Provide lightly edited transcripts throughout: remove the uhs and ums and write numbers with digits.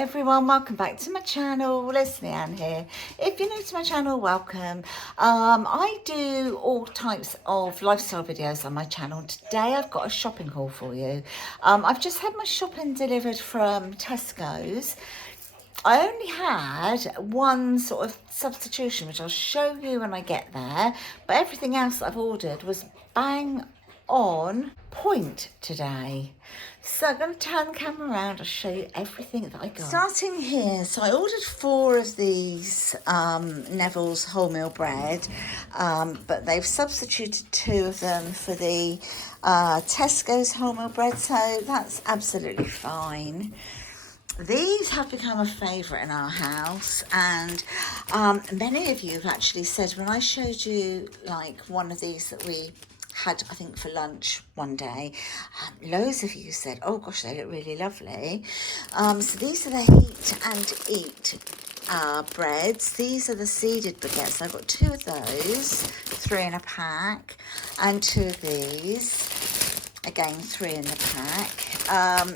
everyone, welcome back to my channel. Lesleyanne here. If you're new to my channel, welcome. I do all types of lifestyle videos on my channel. Today I've got a shopping haul for you. I've just had my shopping delivered from Tesco's. I only had one sort of substitution, which I'll show you when I get there, but everything else that I've ordered was bang on point today. So I'm going to turn the camera around. I'll show you everything that I got. Starting here, so I ordered 4 of these Neville's wholemeal bread, but they've substituted 2 of them for the Tesco's wholemeal bread, so that's absolutely fine. These have become a favourite in our house, and many of you have actually said, when I showed you like one of these that we had, I think, for lunch one day, loads of you said, oh gosh, they look really lovely. So these are the Heat and Eat breads. These are the seeded baguettes. I've got 2 of those, 3 in a pack, and 2 of these, again 3 in the pack.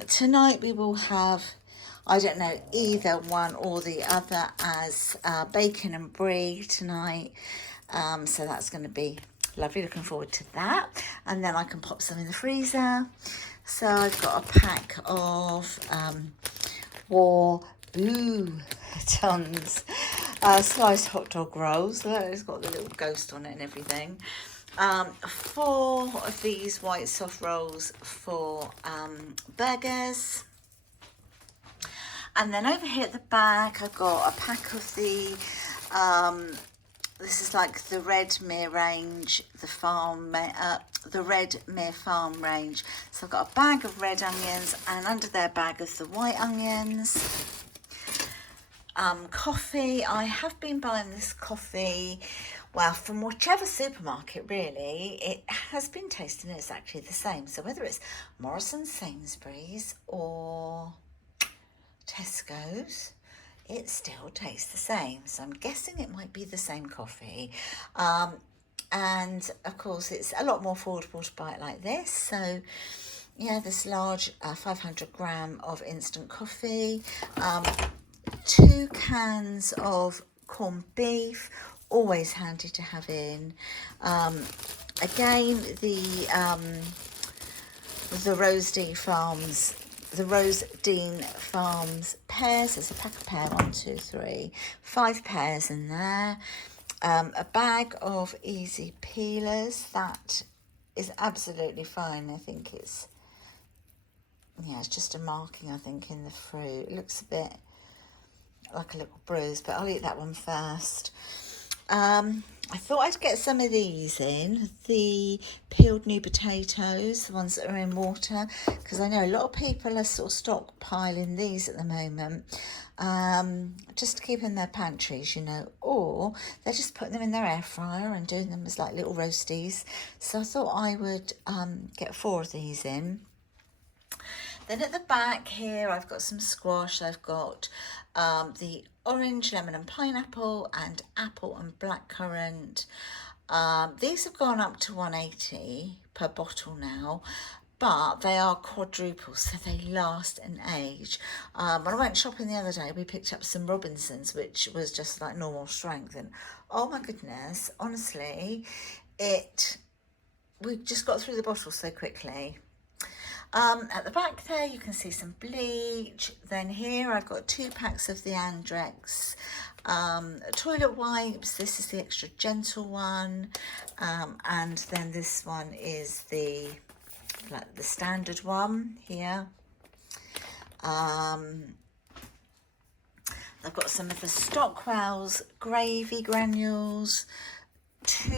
Tonight we will have, I don't know, either one or the other as bacon and brie tonight. So that's going to be lovely. Looking forward to that. And then I can pop some in the freezer. So I've got a pack of tons sliced hot dog rolls. Look, it's got the little ghost on it and everything. 4 of these white soft rolls for burgers. And then over here at the back, I've got a pack of the, this is like the Redmere range, the Redmere Farm range. So I've got a bag of red onions, and under their bag is the white onions. Coffee, I have been buying this coffee, well, from whichever supermarket really. It has been tasting, it's actually the same. So whether it's Morrison's, Sainsbury's or Tesco's, it still tastes the same. So I'm guessing it might be the same coffee. And of course it's a lot more affordable to buy it like this. So yeah, this large 500 gram of instant coffee, 2 cans of corned beef, always handy to have in. Again, the Rosedene Farms pears. There's a pack of pear, 1, 2, 3, 5 pears in there. A bag of easy peelers. That is absolutely fine. I think it's, yeah, it's just a marking, I think, in the fruit. It looks a bit like a little bruise, but I'll eat that one first. I thought I'd get some of these in, the peeled new potatoes, the ones that are in water, because I know a lot of people are sort of stockpiling these at the moment, just to keep in their pantries, you know, or they're just putting them in their air fryer and doing them as like little roasties. So I thought I would get 4 of these in. Then at the back here, I've got some squash. I've got the orange, lemon and pineapple, and apple and blackcurrant. These have gone up to 180 per bottle now, but they are quadruple, so they last an age. When I went shopping the other day, we picked up some Robinsons, which was just like normal strength, and oh my goodness, honestly, we just got through the bottle so quickly. At the back there, you can see some bleach. Then here I've got 2 packs of the Andrex toilet wipes. This is the extra gentle one, and then this one is the standard one here. I've got some of the Stockwell's gravy granules, 2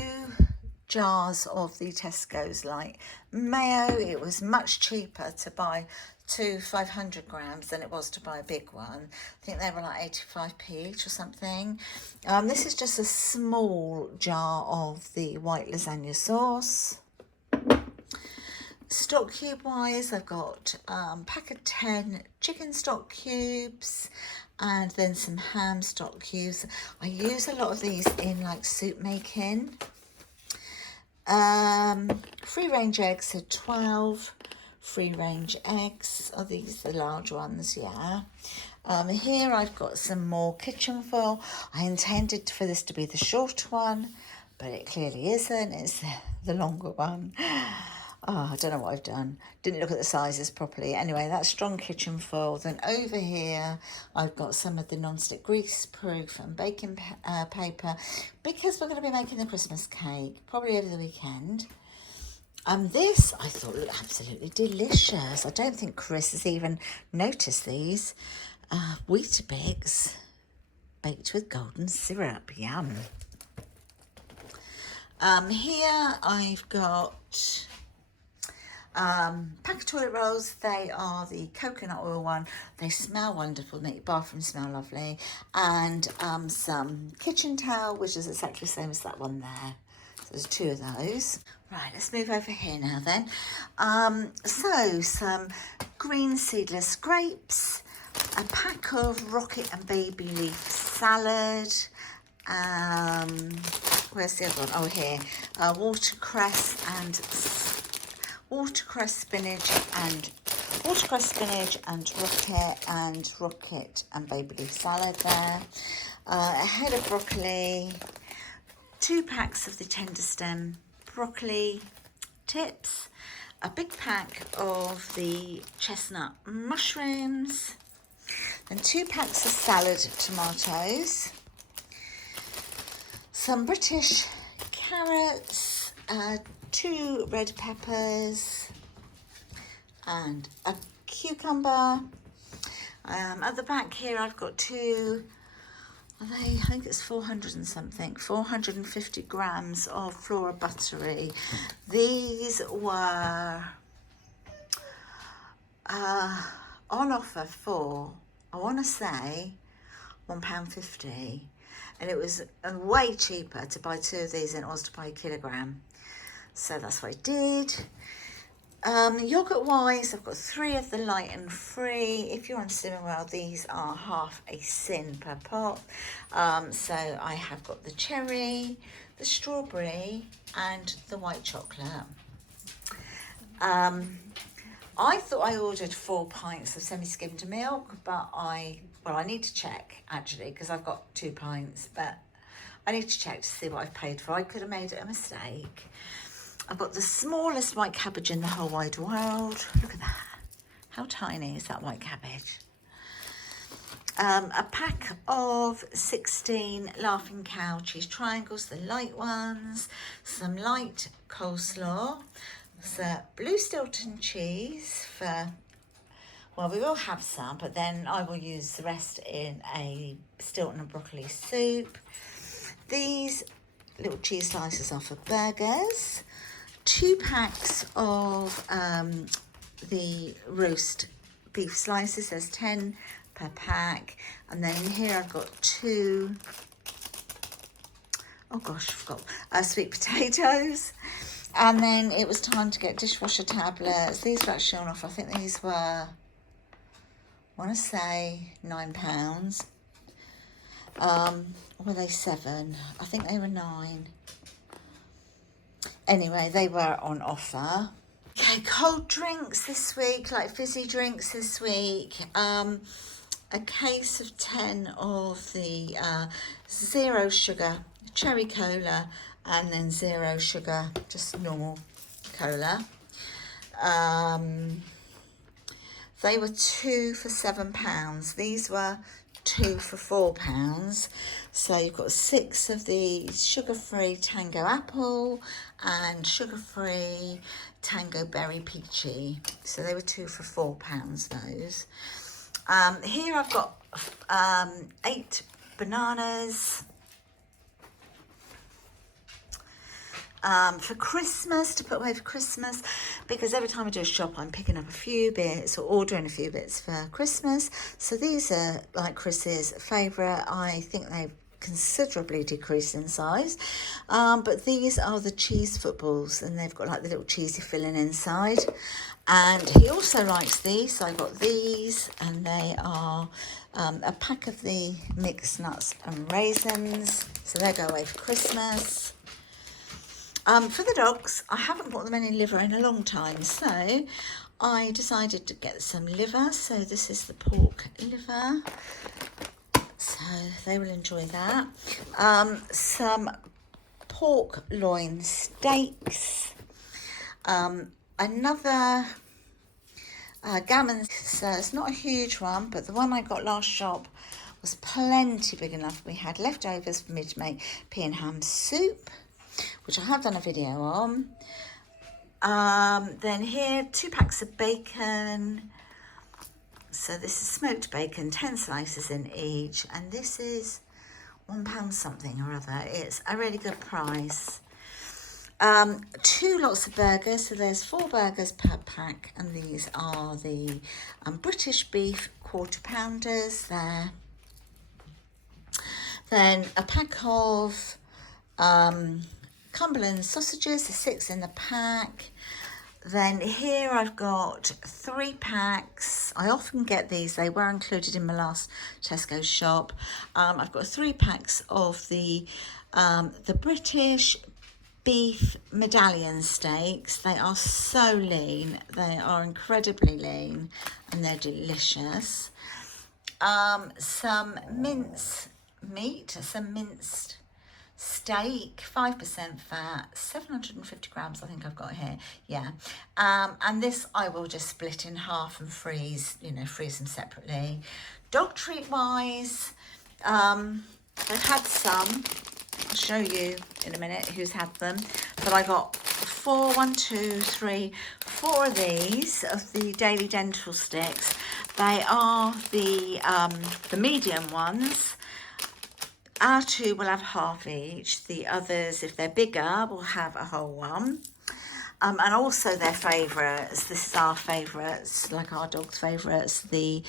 jars of the Tesco's light mayo. It was much cheaper to buy 2 500 grams than it was to buy a big one. I think they were like 85p each or something. This is just a small jar of the white lasagna sauce. Stock cube wise, I've got a pack of 10 chicken stock cubes, and then some ham stock cubes. I use a lot of these in like soup making. Free range eggs, so 12 free range eggs. Are these the large ones? Yeah. Here I've got some more kitchen foil. I intended for this to be the short one, but it clearly isn't. It's the longer one. Oh, I don't know what I've done. Didn't look at the sizes properly. Anyway, that's strong kitchen foil. Then over here, I've got some of the non-stick grease-proof and baking paper, because we're going to be making the Christmas cake, probably over the weekend. This I thought looked absolutely delicious. I don't think Chris has even noticed these. Weetabix baked with golden syrup. Yum. Here I've got pack of toilet rolls. They are the coconut oil one. They smell wonderful, make your bathroom smell lovely. And some kitchen towel, which is exactly the same as that one there. So there's 2 of those. Right, let's move over here now then. So some green seedless grapes, a pack of rocket and baby leaf salad. Where's the other one? Oh, here. Watercress spinach and rocket and baby leaf salad there. A head of broccoli, 2 packs of the tender stem broccoli tips, a big pack of the chestnut mushrooms, and 2 packs of salad tomatoes, some British carrots, 2 red peppers, and a cucumber. At the back here I've got 2, I think it's 450 grams of Flora Buttery. These were on offer for, I want to say, £1.50. And it was way cheaper to buy 2 of these than it was to buy a kilogram. So that's what I did. Yogurt wise, I've got 3 of the light and free. If you're on Slimming Well, these are half a sin per pot. So I have got the cherry, the strawberry, and the white chocolate. I thought I ordered 4 pints of semi-skimmed milk, but I need to check actually, because I've got 2 pints, but I need to check to see what I've paid for. I could have made a mistake. I've got the smallest white cabbage in the whole wide world. Look at that. How tiny is that white cabbage? A pack of 16 Laughing Cow cheese triangles, the light ones, some light coleslaw, so blue Stilton cheese for, well, we will have some, but then I will use the rest in a Stilton and broccoli soup. These little cheese slices are for burgers. 2 packs of the roast beef slices. There's 10 per pack. And then here I've got 2, oh gosh, I forgot, sweet potatoes. And then it was time to get dishwasher tablets. These were actually on offer. I think these were, I want to say £9. Or were they 7? I think they were 9. Anyway, they were on offer. Okay, cold drinks this week, like fizzy drinks this week. A case of 10 of the 0 sugar cherry cola, and then 0 sugar, just normal cola. They were 2 for £7. These were 2 for £4. So you've got 6 of the sugar-free Tango Apple and sugar-free Tango Berry Peachy. So they were 2 for £4, those. Here I've got 8 bananas. For Christmas, to put away for Christmas, because every time I do a shop I'm picking up a few bits or ordering a few bits for Christmas. So these are like Chris's favourite. I think they've considerably decreased in size, but these are the cheese footballs, and they've got like the little cheesy filling inside. And he also likes these, so I got these, and they are a pack of the mixed nuts and raisins, so they go away for Christmas. For the dogs, I haven't bought them any liver in a long time, so I decided to get some liver. So this is the pork liver, so they will enjoy that. Some pork loin steaks, another gammon. So it's not a huge one, but the one I got last shop was plenty big enough. We had leftovers for me to make pea and ham soup, which I have done a video on. Then here, 2 packs of bacon. So this is smoked bacon, 10 slices in each, and this is £1 something or other. It's a really good price. 2 lots of burgers, so there's 4 burgers per pack, and these are the British beef quarter pounders there. Then a pack of Cumberland sausages, there's 6 in the pack. Then here I've got 3 packs. I often get these, they were included in my last Tesco shop. I've got 3 packs of the British beef medallion steaks. They are so lean, they are incredibly lean, and they're delicious. Some mince meat, some minced steak, 5% fat, 750 grams I think I've got here, yeah. And this I will just split in half and freeze, freeze them separately. Dog treat wise, I've had some, I'll show you in a minute who's had them, but I got 4 of these of the Daily Dental Sticks. They are the medium ones. Our 2 will have half each. The others, if they're bigger, will have a whole one. And also their favourites. This is our favourites, like our dog's favourites. The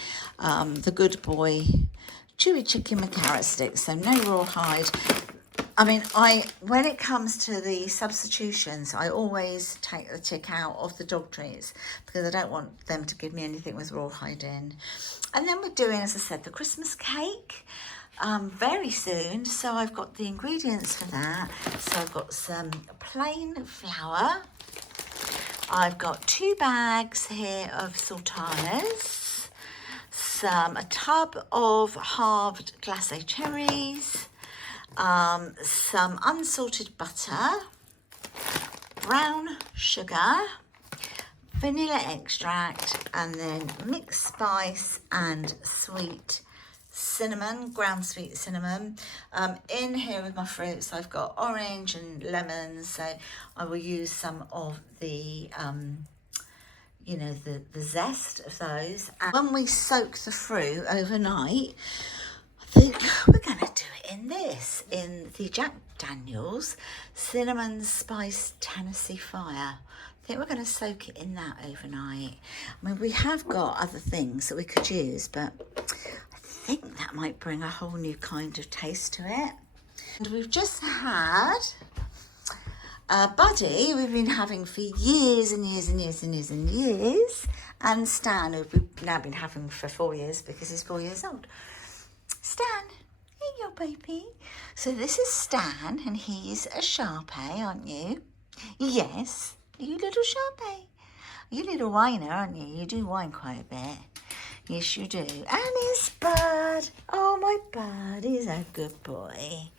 Good Boy chewy chicken with carrot sticks. So no rawhide. I mean, when it comes to the substitutions, I always take the tick out of the dog treats because I don't want them to give me anything with rawhide in. And then we're doing, as I said, the Christmas cake. Very soon, so I've got the ingredients for that. So I've got some plain flour, I've got 2 bags here of sultanas, a tub of halved glacé cherries, some unsalted butter, brown sugar, vanilla extract, and then mixed spice and sweet cinnamon, ground sweet cinnamon. In here with my fruits, I've got orange and lemon, so I will use some of the the zest of those. And when we soak the fruit overnight, I think we're going to do it in the Jack Daniels Cinnamon Spice Tennessee Fire. I think we're going to soak it in that overnight. I mean, we have got other things that we could use, but I think that might bring a whole new kind of taste to it. And we've just had Buddy, we've been having for years and years and years and years and years, and Stan, who we've now been having for 4 years because he's 4 years old. Stan, hey your baby. So this is Stan, and he's a Shar-Pei, aren't you? Yes, you little Shar-Pei. You little whiner, aren't you? You do whine quite a bit. Yes, you do. And it's Bud. Oh, my Bud is a good boy.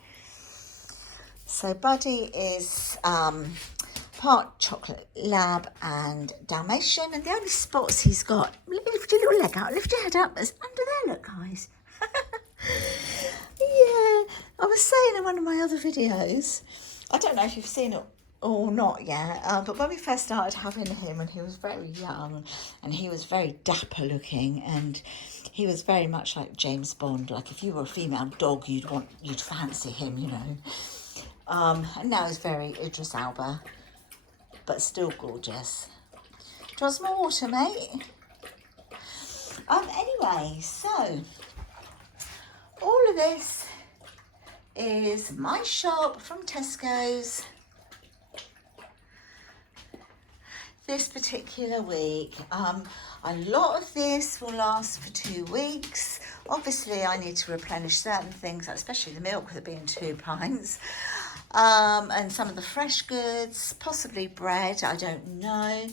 So Buddy is part chocolate lab and Dalmatian, and the only spots he's got, lift your little leg out, lift your head up, it's under there, look guys. Yeah, I was saying in one of my other videos, I don't know if you've seen it or not yet, but when we first started having him, and he was very young and he was very dapper looking, and he was very much like James Bond, like if you were a female dog you'd fancy him, you know. And now he's very Idris Elba, but still gorgeous. Do you want some more water, mate? Anyway, so all of this is my shop from Tesco's this particular week. A lot of this will last for 2 weeks. Obviously I need to replenish certain things, especially the milk with it being 2 pints. and some of the fresh goods, possibly bread, I don't know.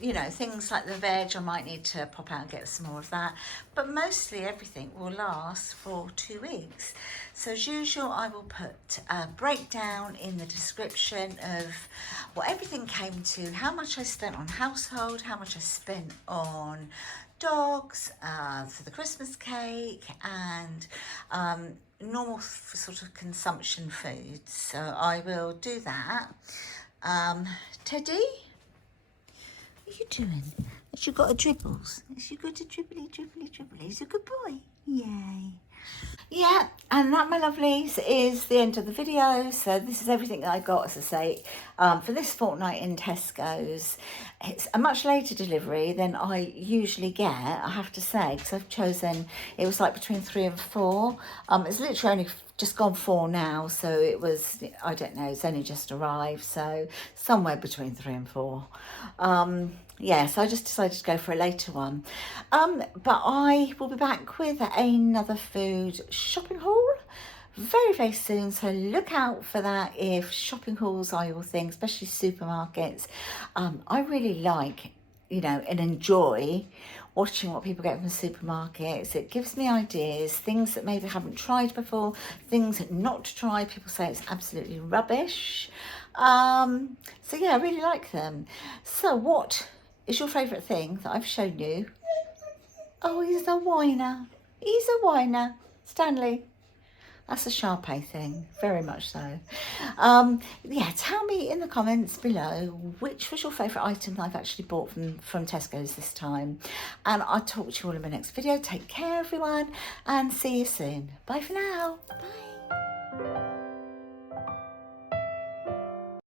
You know, things like the veg, I might need to pop out and get some more of that. But mostly everything will last for 2 weeks. So as usual, I will put a breakdown in the description of what everything came to, how much I spent on household, how much I spent on dogs, for the Christmas cake, and normal sort of consumption foods. So I will do that. Teddy? What are you doing? Has you got a dribbles? Has you got a dribbly, dribbly, dribbly? He's a good boy. Yay. Yeah, and that, my lovelies, is the end of the video. So this is everything that I got, as I say, for this fortnight in Tesco's. It's a much later delivery than I usually get, I have to say, because I've chosen, it was like between 3 and 4. It's literally only just gone 4 now, so it was, I don't know, it's only just arrived, so somewhere between 3 and 4. Yeah, so I just decided to go for a later one. But I will be back with another food shopping haul very, very soon. So look out for that if shopping hauls are your thing, especially supermarkets. I really like, you know, and enjoy watching what people get from supermarkets. It gives me ideas, things that maybe I haven't tried before, things not to try. People say it's absolutely rubbish. So yeah, I really like them. So what is your favourite thing that I've shown you? Oh, he's a whiner. He's a whiner. Stanley. That's a Sharpay thing, very much so. Yeah, tell me in the comments below which was your favourite item that I've actually bought from Tesco's this time. And I'll talk to you all in my next video. Take care, everyone, and see you soon. Bye for now. Bye.